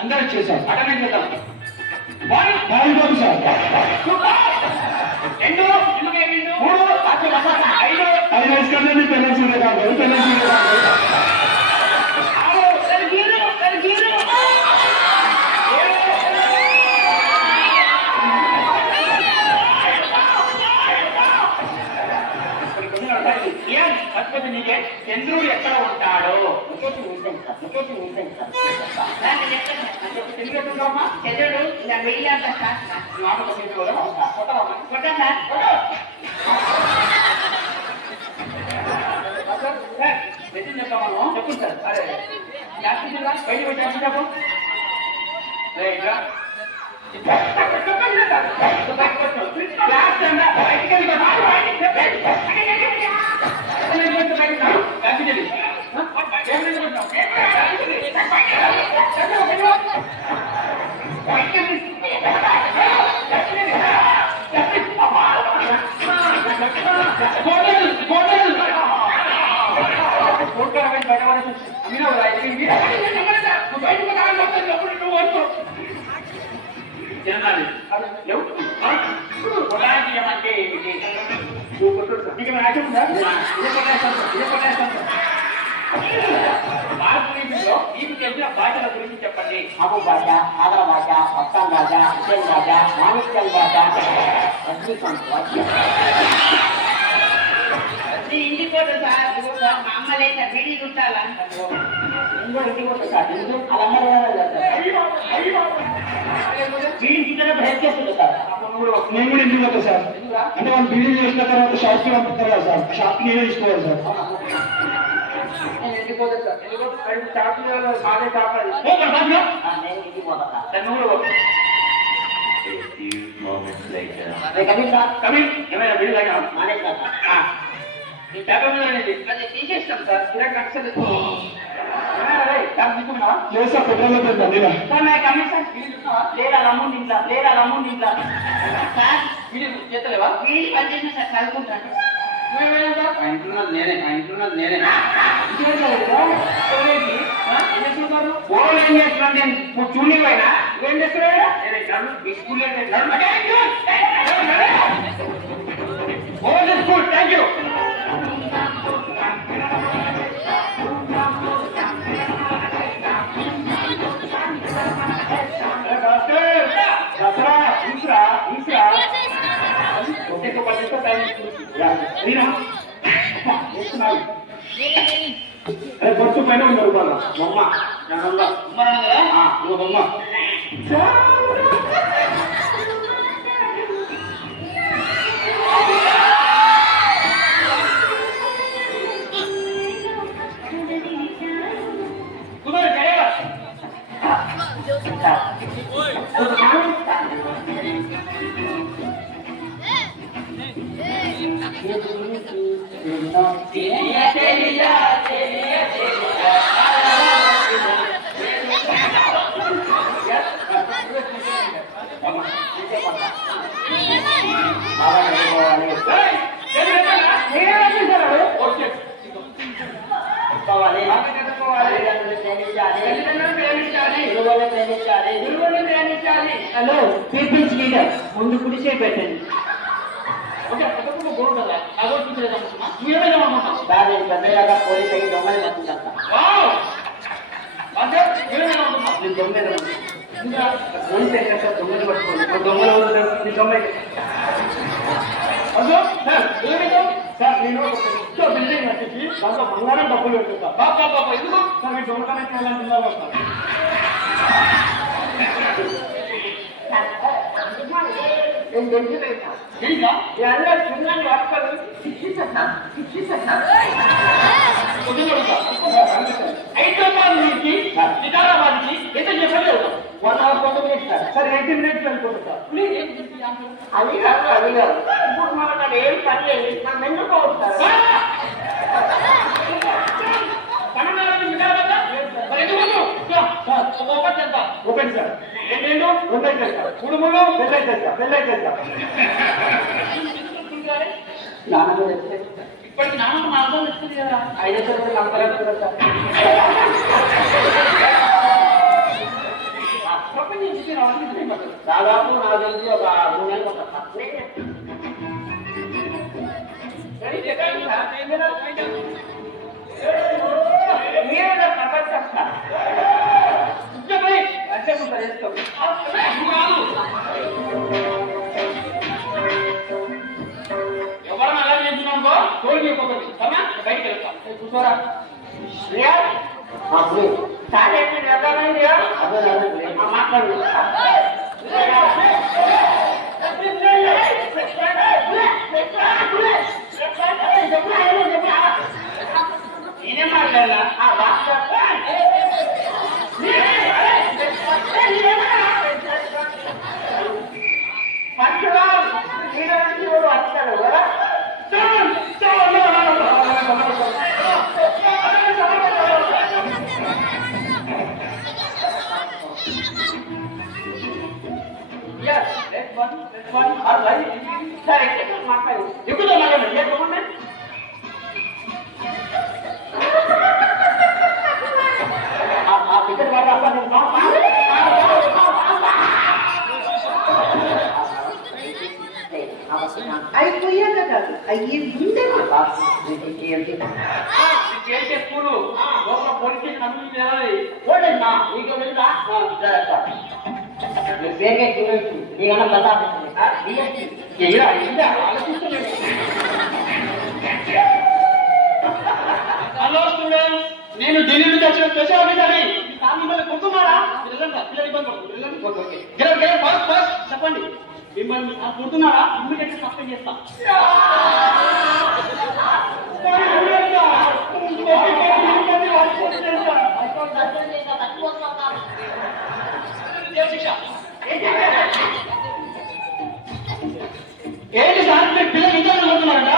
అందరూ వచ్చేసారు అటెండ్ చేద్దాం. చంద్రుడు ఎక్కడ ఉంటాడో చంద్రుడు ఇలా వెయ్యి అంట చెప్తాను చెప్పండి సార్. అరే బయట పెట్టాము మీకు తెలిసిన భాషల గురించి చెప్పండి. అబు భాష, ఆంధ్ర భాష, అస్సాం భాష, ఉజ్జయిన్ భాష, మాణిక్యం భాష, రజనీకాంత్ భాష. బీడీ కుట్టాలా ఇంకో ఇంటికి పోతా సార్ ఇంట్లో అలా బీడీ చుట్టినప్పుడు హెల్ప్ చేస్తుంది సార్ నేను కూడా ఇంటికి పోతా సార్ అంటే వాళ్ళు బీడీ చేసిన తర్వాత షాప్కి పంపిస్తారు కదా సార్ షాప్కి నేనే తీసుకోవాలి సార్ నేను ఇంటికి పోతా సార్ షాప్ మాదే షాప్ అది నేను ఇంటికి పోతా సార్ నువ్వు కూడా పో. కమింగ్ సార్ కమింగ్ ఏమైనా బిల్లు అయినా మానేసిన సార్ ఈ పేపర్ మీద అనేది అది తీసేస్తాం సార్ ఇలా నక్సల్ తీసుకున్నావా లేదు సార్ పెట్రోల్ అయిపోయింది సార్ నా కమిషన్ బిల్లు చూస్తున్నావా లేదా అమౌంట్ ఇంట్లో లేదా అమౌంట్ ఇంట్లో సార్ బిల్లు చేస్తలేవా బిల్లు పని చేసిన సార్ చదువుకుంటాను నువ్వేమైనా సార్ ఆ ఇంట్లో నేనే ఓళ్ళు ఏం చేస్తున్నాను నేను చూని పోయినా ఏం చేస్తున్నాడు school school thank you Dasara ఈశ్రా ఒకే పట్టిస్తా టైం చేస్తున్నావు అరే బస్సు పైన ఉన్నారు వాళ్ళ బొమ్మ నువ్వు బొమ్మ హలో పీపుల్స్ లీడర్ ముందు కుడిసే పెట్టండి సార్ నేను పెద్దగా పోలీస్ అయ్యి దొంగలు పట్టుకుంటాను నేను దొంగలు పట్టుకోండి దొంగలు సార్ నేను బిల్డింగ్ వచ్చేసి దాంట్లో బంగారం డబ్బులు పెట్టుకుంటా బాబా ఎందుకు సార్ మీరు దొంగతనం చేయాలంటున్నారు సార్ నేను తెలియలేదు ఇంకా అందరూ చిన్నని పట్టుకొని హైదరాబాద్ నుంచి వికారాబాద్కి ఎంత చెప్పలేదు 1 hour 20 minutes సార్ 18 minutes అనుకుంటా అది కాదు ఇప్పుడు మనకు ఏం పని లేదు మనం ఎందుకు వస్తారు ఓపెన్ సార్ రెండు చేస్తా కుడుములు పెళ్ళై చేస్తా ఇప్పటికి నాన్న మా అర్థం వస్తుంది కదా 5 సంవత్సరాలు నమ్మకం సార్ దాదాపు నాకు తెలిసి ఒక 3 నెలలు ఎవరైనా అలా చేస్తున్నామో తోడు చెప్పకూడదు సరేనా బయటకు వెళ్తాం కూర్చోరా మాట్లాడు నేనే మాట్లాడాలా మనుషులు వస్తాడు మాట్లాడు ఎక్కువ మాట్లాడండి టికెట్ అయిపోయాక కాదు అయ్యి ముందే చేసే స్కూలు లోపల పోలీసు కమ్యూనిటీ చేయాలి ఓడన్నా నీకు తెలుసా పేరుగా చూడొచ్చు నీకన్నా ప్రతాప్ హలో స్టూడెంట్ నేను ఢిల్లీ నుంచి వచ్చిన స్పెషల్ ఆఫీసర్ని సార్ మిమ్మల్ని గుర్తున్నారా? వెళ్ళండి పిల్లలు ఇబ్బంది పడుతుంది వెళ్ళండి. ఓకే గెలవ్ గెలవ్ ఫస్ట్ ఫస్ట్ చెప్పండి మిమ్మల్ని సార్ గుర్తున్నారా? ఇమ్మీడియట్గా సస్పెండ్ చేస్తాం. శిక్ష ఏంటి సార్ మీరు పిల్లలు ఇంకా కొడుతున్నారట?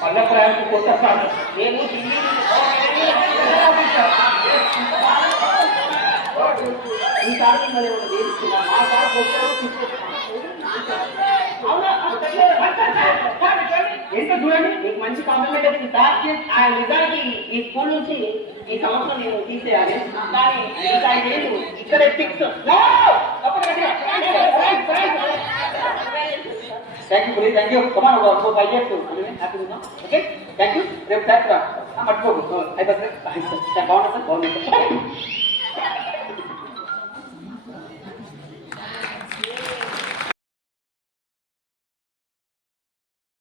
పల్ల ప్రయాణం కొత్త సార్ నేను ఈసారి మిమ్మల్ని వేస్తున్నా మా సార్ ఏంటో చూడండి మీకు మంచి కాంప్లిమెంట్ వచ్చింది సార్. ఆ నిజానికి ఈ స్కూల్ నుంచి ఈ సంవత్సరం నేను తీసేయాలి కానీ ఇంకా 5 ఏళ్ళు ఇక్కడే fix. Thank you thank you come on ఒక 5 years హ్యాపీ ఉందాం. Okay thank you. రేపు సాయంత్రం మర్చిపోకు అయిపోతుంది బాగుంటుంది సార్ బాగుంది.